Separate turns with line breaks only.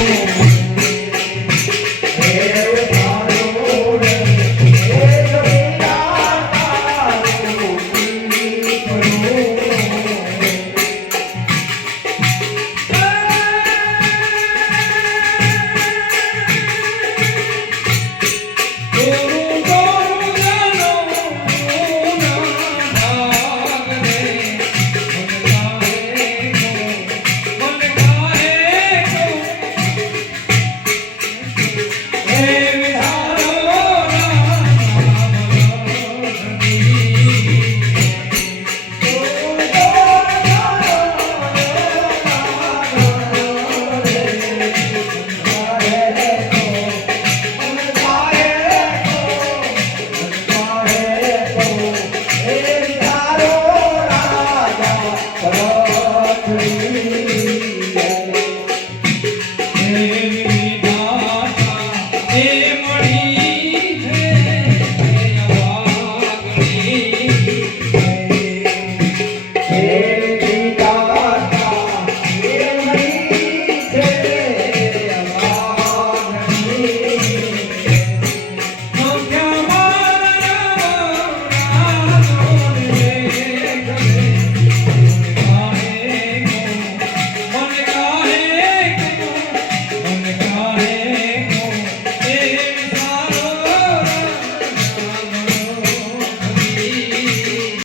Yeah.